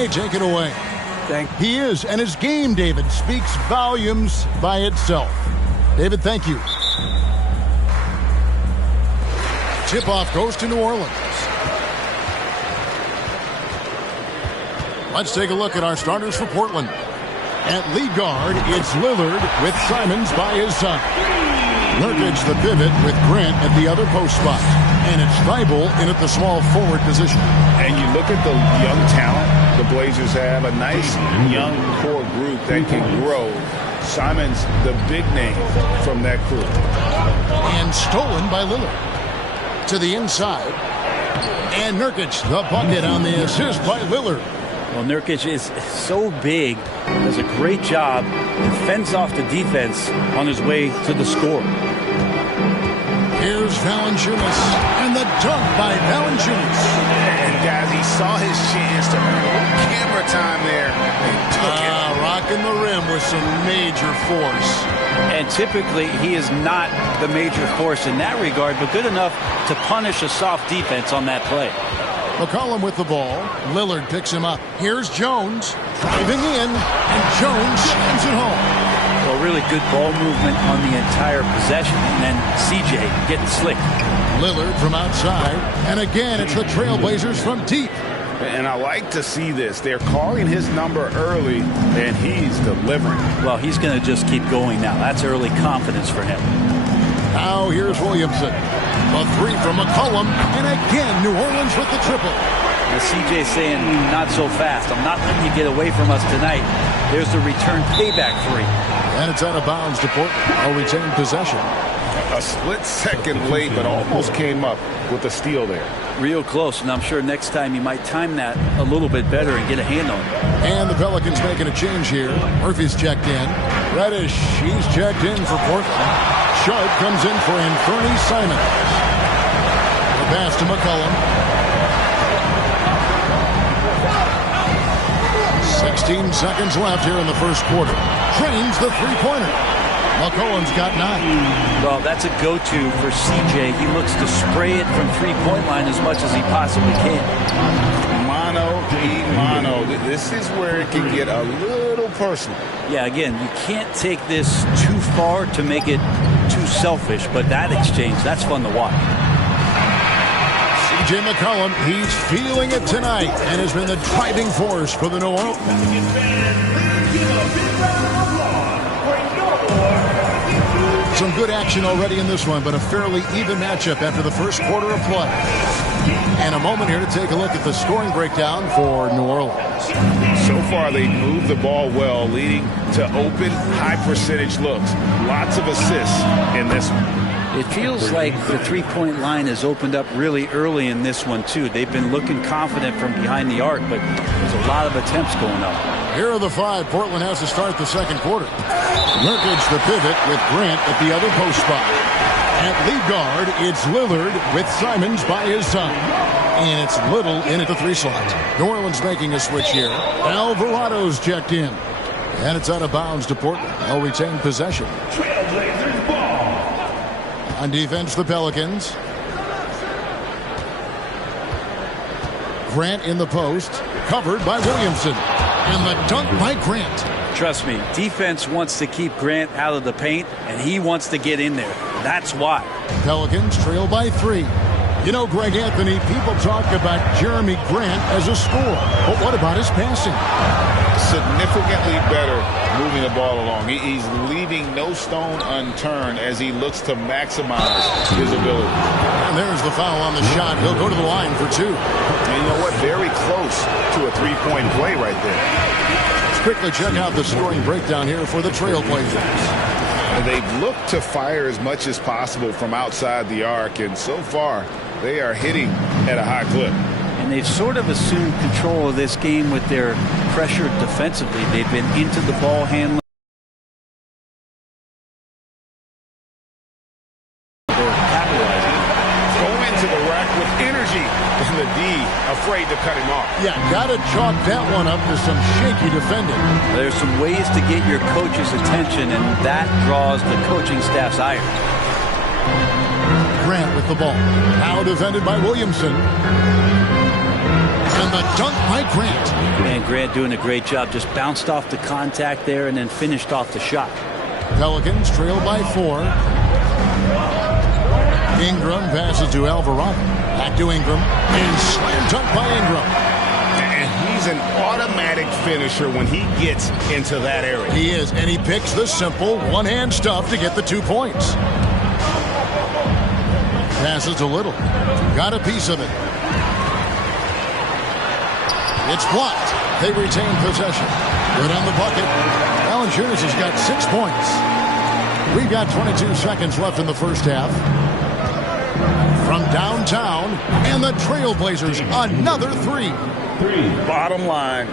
CJ, take it away. He is, and his game, David, speaks volumes by itself. David, thank you. Tip-off goes to New Orleans. Let's take a look at our starters for Portland. At lead guard, it's Lillard with Simons by his side. Nurkic the pivot with Grant at the other post spot. And it's Thibault in at the small forward position. And you look at the young talent the Blazers have, a nice young core group that can grow. Simons, the big name from that crew. And stolen by Lillard. To the inside. And Nurkic, the bucket on the assist by Lillard. Well, Nurkic is so big, does a great job, and fends off the defense on his way to the score. Here's Valanciunas, and the dunk by Valanciunas. And guys, he saw his chance to earn a little camera time there and took it. Rocking the rim with some major force. And typically, he is not the major force in that regard, but good enough to punish a soft defense on that play. McCollum with the ball. Lillard picks him up. Here's Jones driving in, and Jones slams it home. Well, really good ball movement on the entire possession, and then CJ getting slick. Lillard from outside, and again it's the Trailblazers from deep. And I like to see this. They're calling his number early, and he's delivering. Well, he's going to just keep going now. That's early confidence for him. Now here's Williamson. A three from McCollum, and again New Orleans with the triple. And CJ saying, not so fast. I'm not letting you get away from us tonight. There's the return payback three. And it's out of bounds to Portland. I'll retain possession. A split second late, but almost came up with the steal there. Real close, and I'm sure next time you might time that a little bit better and get a hand on it. And the Pelicans making a change here. Murphy's checked in. Reddish, he's checked in for Portland. Sharp comes in for Anthony Simons. The pass to McCollum. 16 seconds left here in the first quarter. Trains the three-pointer. McCollum's got 9. Well, that's a go-to for CJ. He looks to spray it from three-point line as much as he possibly can. Mano. This is where it can get a little personal. Yeah, again, you can't take this too far to make it too selfish, but that exchange, that's fun to watch. C.J. McCollum, he's feeling it tonight and has been the driving force for the New Orleans. Some good action already in this one, but a fairly even matchup after the first quarter of play. And a moment here to take a look at the scoring breakdown for New Orleans. So far, they moved the ball well, leading to open, high-percentage looks. Lots of assists in this one. It feels like the three-point line has opened up really early in this one, too. They've been looking confident from behind the arc, but there's a lot of attempts going up. Here are the 5 Portland has to start the second quarter. Nurkic the pivot with Grant at the other post spot. At lead guard, it's Lillard with Simons by his side. And it's Little in at the 3 slot. New Orleans making a switch here. Alvarado's checked in. And it's out of bounds to Portland. They'll retain possession. On defense, the Pelicans. Grant in the post. Covered by Williamson. And the dunk by Grant. Trust me, defense wants to keep Grant out of the paint, and he wants to get in there. That's why. Pelicans trail by 3. You know, Greg Anthony, people talk about Jeremy Grant as a scorer. But what about his passing? Significantly better moving the ball along. He's leaving no stone unturned as he looks to maximize his ability. And there's the foul on the shot. He'll go to the line for 2. And you know what? Very close to a three-point play right there. Let's quickly check out the scoring breakdown here for the Trailblazers. And they've looked to fire as much as possible from outside the arc, and so far they are hitting at a high clip. And they've sort of assumed control of this game with their pressure defensively. They've been into the ball handling. They're capitalizing. Go into the rack with energy, and the D afraid to cut him off. Yeah, got to chalk that one up to some shaky defending. There's some ways to get your coach's attention, and that draws the coaching staff's ire. Grant with the ball. Now defended by Williamson. And the dunk by Grant. And Grant doing a great job. Just bounced off the contact there and then finished off the shot. Pelicans trail by 4. Ingram passes to Alvarado. Back to Ingram. And slam dunk by Ingram. And he's an automatic finisher when he gets into that area. He is, and he picks the simple one-hand stuff to get the 2 points. Passes to Little. Got a piece of it. It's blocked. They retain possession. Good on the bucket. Valanciunas has got 6 points. We've got 22 seconds left in the first half. From downtown, and the Trailblazers, another 3. Bottom line.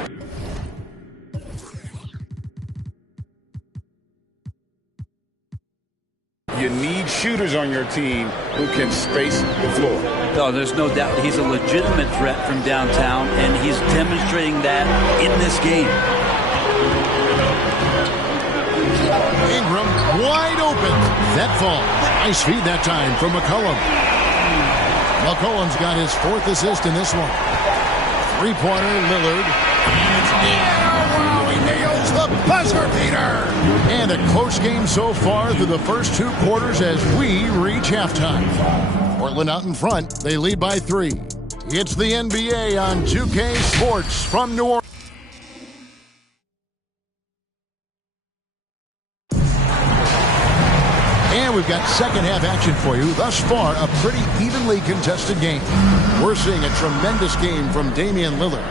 You need shooters on your team who can space the floor. No, there's no doubt he's a legitimate threat from downtown, and he's demonstrating that in this game. Ingram wide open. That falls. Nice feed that time from McCollum. McCollum's got his 4th assist in this one. 3-pointer, Lillard. And it's wow, he nails the buzzer beater. And a close game so far through the first 2 quarters as we reach halftime. Portland out in front. They lead by 3. It's the NBA on 2K Sports from New Orleans. And we've got second half action for you. Thus far, a pretty evenly contested game. We're seeing a tremendous game from Damian Lillard.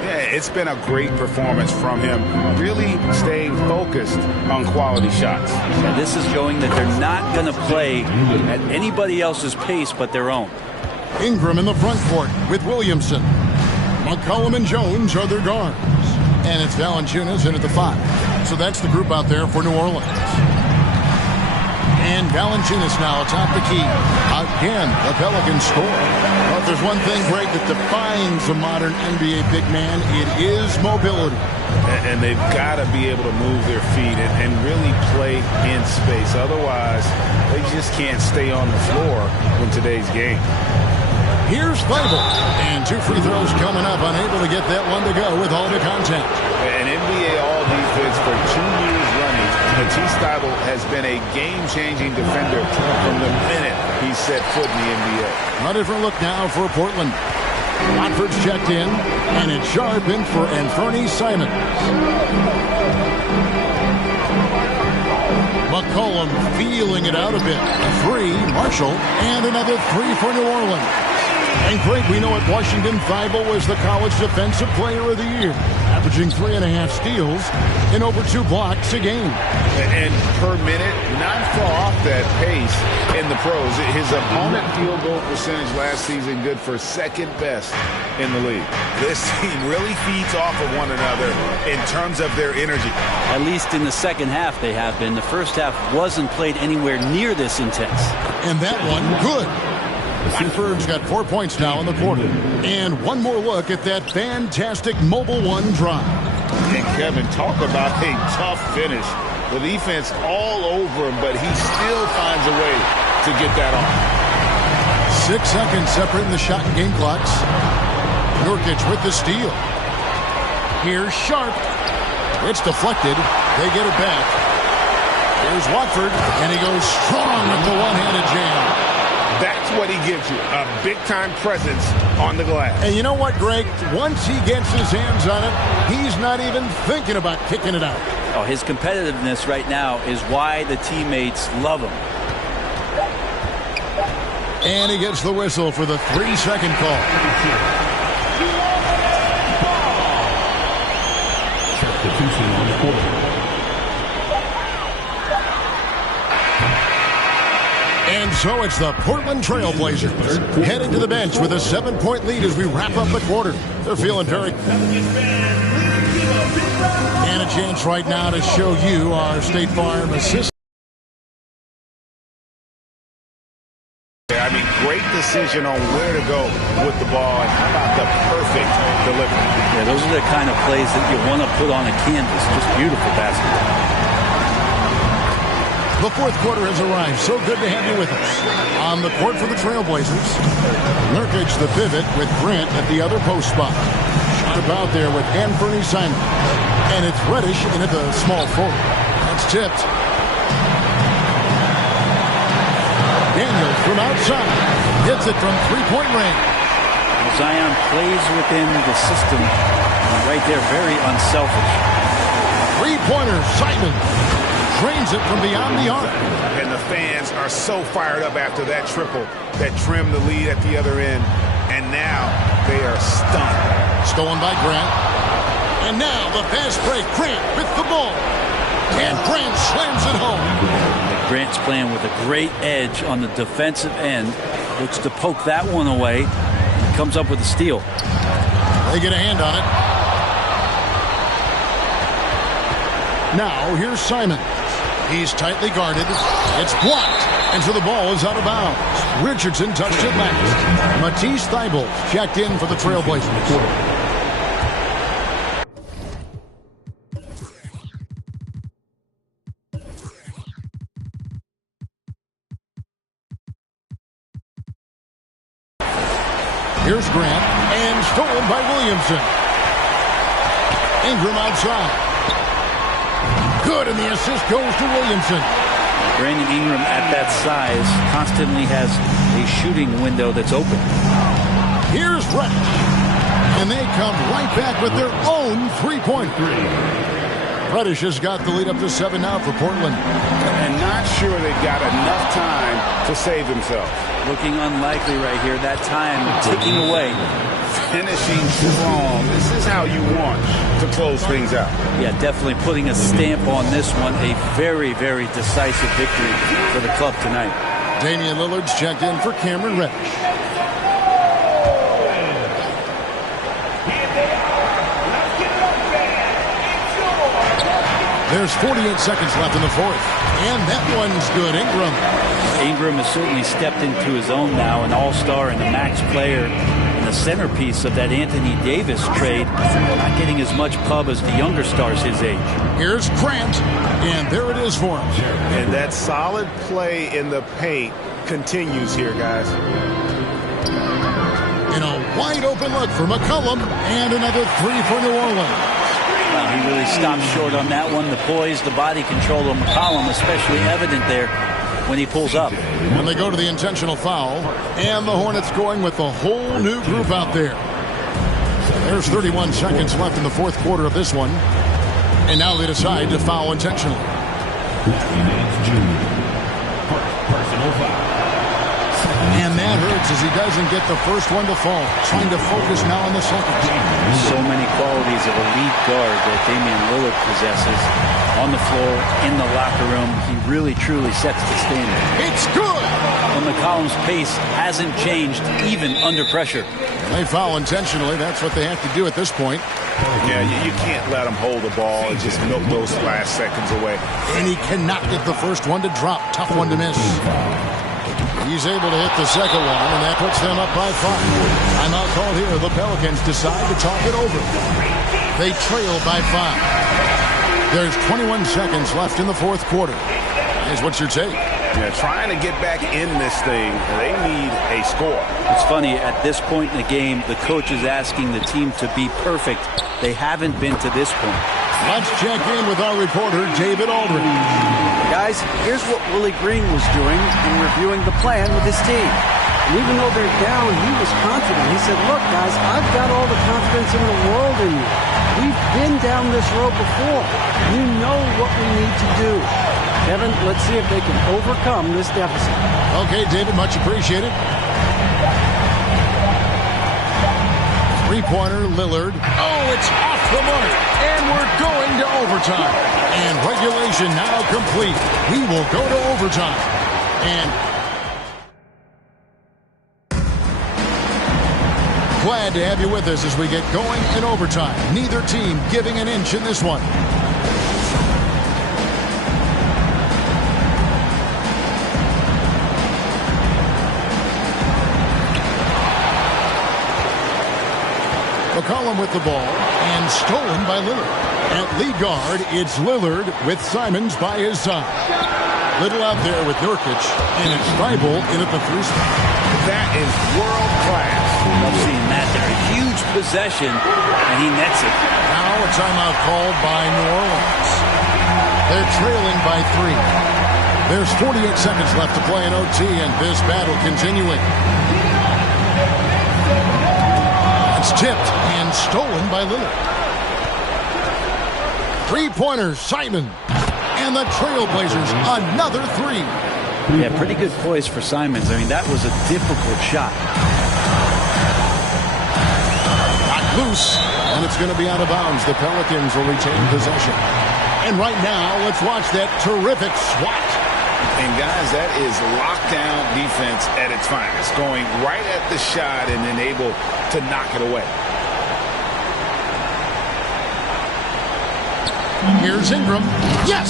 Yeah, it's been a great performance from him, really staying focused on quality shots. And this is showing that they're not going to play at anybody else's pace but their own. Ingram in the front court with Williamson. McCollum and Jones are their guards. And it's Valanciunas in at the 5. So that's the group out there for New Orleans. And Valanciunas now atop the key. Again, the Pelicans score. But if there's one thing, Greg, that defines a modern NBA big man, it is mobility. And they've got to be able to move their feet and really play in space. Otherwise, they just can't stay on the floor in today's game. Here's Thibault. And 2 free throws coming up. Unable to get that one to go with all the contact. An NBA All-Defense for 2 years running. Matisse Thybulle has been a game-changing defender from the minute he set foot in the NBA. A different look now for Portland. Watford's checked in, and it's Sharp in for Anthony Simons. McCollum feeling it out a bit. A 3, Marshall, and another 3 for New Orleans. And Greg, we know at Washington, Thibault was the College Defensive Player of the Year, averaging 3.5 steals and over 2 blocks a game. And per minute, not far off that pace in the pros. His opponent field goal percentage last season good for 2nd best in the league. This team really feeds off of one another in terms of their energy. At least in the second half they have been. The first half wasn't played anywhere near this intense. And that one, good. Watford's got 4 points now in the quarter. And one more look at that fantastic Mobile One drive. And Kevin, talk about a tough finish. The defense all over him, but he still finds a way to get that off. 6 seconds separating the shot and game clocks. Nurkic with the steal. Here's Sharp. It's deflected. They get it back. Here's Watford, and he goes strong with the one-handed jam. That's what he gives you, a big-time presence on the glass. And you know what, Greg? Once he gets his hands on it, he's not even thinking about kicking it out. Oh, his competitiveness right now is why the teammates love him. And he gets the whistle for the 3-second call. Substitution on the court. And so it's the Portland Trailblazers heading to the bench with a 7-point lead as we wrap up the quarter. They're feeling very good. And a chance right now to show you our State Farm assistant. I mean, great decision on where to go with the ball, and how about the perfect delivery. Yeah, those are the kind of plays that you want to put on a canvas. Just beautiful basketball. The fourth quarter has arrived. So good to have you with us. On the court for the Trailblazers, Nurkic the pivot with Grant at the other post spot. Shot about there with Anthony Simons. And it's Reddish in at the small forward. That's tipped. Daniels from outside. Hits it from three-point range. Zion plays within the system. Right there, very unselfish. Three-pointer, Simons. Drains it from beyond the arc. And the fans are so fired up after that triple that trimmed the lead at the other end. And now they are stunned. Stolen by Grant. And now the fast break. Grant with the ball. And Grant slams it home. Grant's playing with a great edge on the defensive end. Looks to poke that one away. And comes up with a steal. They get a hand on it. Now here's Simon. He's tightly guarded. It's blocked. And so the ball is out of bounds. Richardson touched it last. Matisse Thybulle checked in for the Trailblazers. Here's Grant. And stolen by Williamson. Ingram outside. Good, and the assist goes to Williamson. Brandon Ingram at that size constantly has a shooting window that's open. Here's Reddish. And they come right back with their own three-point. Reddish has got the lead up to 7 now for Portland. And not sure they've got enough time to save themselves. Looking unlikely right here. That time ticking away. Finishing strong. This is how you want to close things out. Yeah, definitely putting a stamp on this one. A very, very decisive victory for the club tonight. Damian Lillard's checked in for Cameron Reddish. There's 48 seconds left in the fourth. And that one's good. Ingram has certainly stepped into his own now, an all-star and a max player. The centerpiece of that Anthony Davis trade, not getting as much pub as the younger stars his age. Here's Grant, and there it is for him. And that solid play in the paint continues here, guys. And a wide-open look for McCollum, and another three for New Orleans. Well, he really stopped short on that one. The poise, the body control of McCollum, especially evident there when he pulls up. And they go to the intentional foul, and the Hornets going with a whole new group out there. There's 31 seconds left in the fourth quarter of this one, and now they decide to foul intentionally. Personal foul. And that hurts as he doesn't get the first one to fall. Trying to focus now on the second. So many qualities of a lead guard that Damian Lillard possesses on the floor, in the locker room. He really, truly sets the standard. It's good! And McCollum's pace hasn't changed, even under pressure. They foul intentionally. That's what they have to do at this point. Yeah, you can't let him hold the ball and just milk those last seconds away. And he cannot get the first one to drop. Tough one to miss. He's able to hit the second one, and that puts them up by 5. Timeout called here. The Pelicans decide to talk it over. They trail by 5. There's 21 seconds left in the fourth quarter. Guys, what's your take? Yeah, trying to get back in this thing, they need a score. It's funny, at this point in the game, the coach is asking the team to be perfect. They haven't been to this point. Let's check in with our reporter, David Aldridge. Guys, here's what Willie Green was doing in reviewing the plan with his team. And even though they're down, he was confident. He said, look, guys, I've got all the confidence in the world in you. We've been down this road before. You know what we need to do. Kevin, let's see if they can overcome this deficit. Okay, David, much appreciated. Three-pointer, Lillard. Oh, it's off the mark. And we're going to overtime. And regulation now complete. We will go to overtime. And glad to have you with us as we get going in overtime. Neither team giving an inch in this one. McCollum with the ball, and stolen by Lillard. At lead guard, it's Lillard with Simons by his side. Little out there with Nurkic, and it's Thybulle in at the 3 spot. That is world class. Love seeing that there. A huge possession, and he nets it. Now a timeout called by New Orleans. They're trailing by 3. There's 48 seconds left to play in OT, and this battle continuing. It's tipped and stolen by Lillard. Three-pointers, Simon. And the Trailblazers, another 3. Yeah, pretty good poise for Simons. I mean, that was a difficult shot. Knocked loose, and it's going to be out of bounds. The Pelicans will retain possession. And right now, let's watch that terrific swat. And guys, that is lockdown defense at its finest. Going right at the shot and then able to knock it away. Here's Ingram. Yes!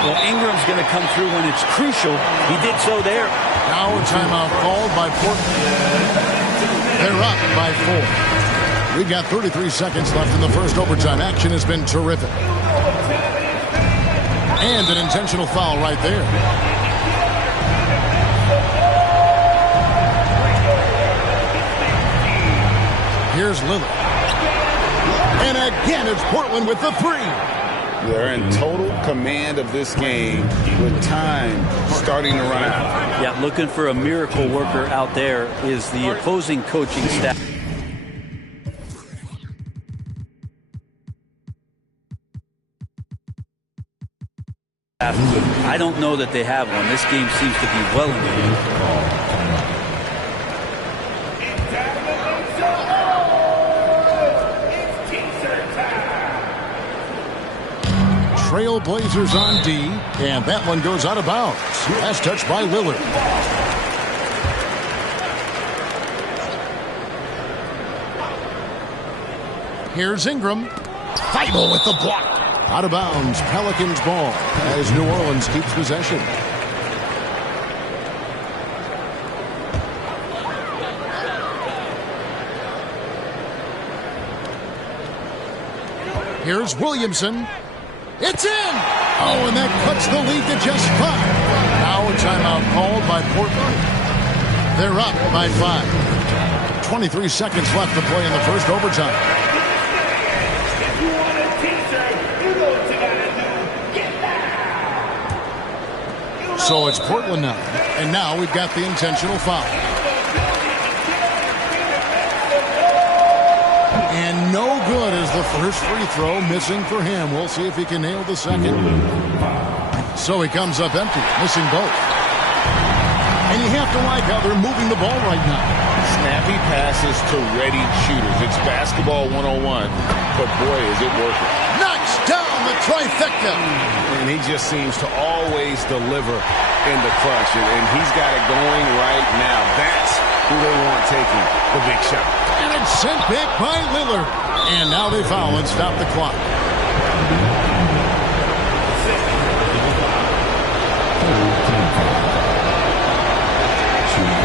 Well, Ingram's going to come through when it's crucial. He did so there. Now a timeout called by Portland. They're up by 4. We've got 33 seconds left in the first overtime. Action has been terrific. And an intentional foul right there. Here's Lillard. And again, it's Portland with the 3. They're in total command of this game with time starting to run out. Yeah, looking for a miracle worker out there is the opposing coaching staff. I don't know that they have one. This game seems to be well in the game. Trailblazers on D, and that one goes out of bounds. Last touch by Lillard. Here's Ingram. Thybulle with the block. Out of bounds, Pelicans ball as New Orleans keeps possession. Here's Williamson. It's in! Oh, and that cuts the lead to just 5. Now a timeout called by Portland. They're up by 5. 23 seconds left to play in the first overtime. So it's Portland now. And now we've got the intentional foul. And no good as the first free throw missing for him. We'll see if he can nail the second. So he comes up empty, missing both. And you have to like how they're moving the ball right now. Snappy passes to ready shooters. It's basketball 101, but boy, is it working. Knocks down the trifecta. And he just seems to always deliver in the clutch, and he's got it going right now. That's who they want taking the big shot. And it's sent back by Lillard. And now they foul and stop the clock.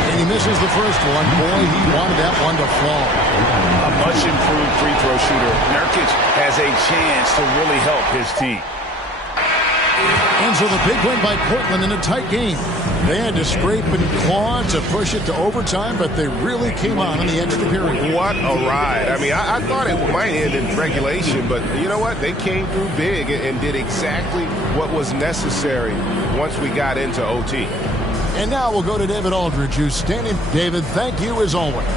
And he misses the first one. Boy, he wanted that one to fall. A much improved free throw shooter. Nurkic has a chance to really help his team. And so the big win by Portland in a tight game. They had to scrape and claw to push it to overtime, but they really came on in the extra period. What a ride. I mean, I thought it might end in regulation, but you know what? They came through big and did exactly what was necessary once we got into OT. And now we'll go to David Aldridge, who's standing. David, thank you as always.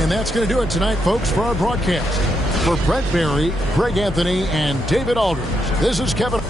And that's going to do it tonight, folks, for our broadcast. For Brent Barry, Greg Anthony, and David Aldridge, this is Kevin.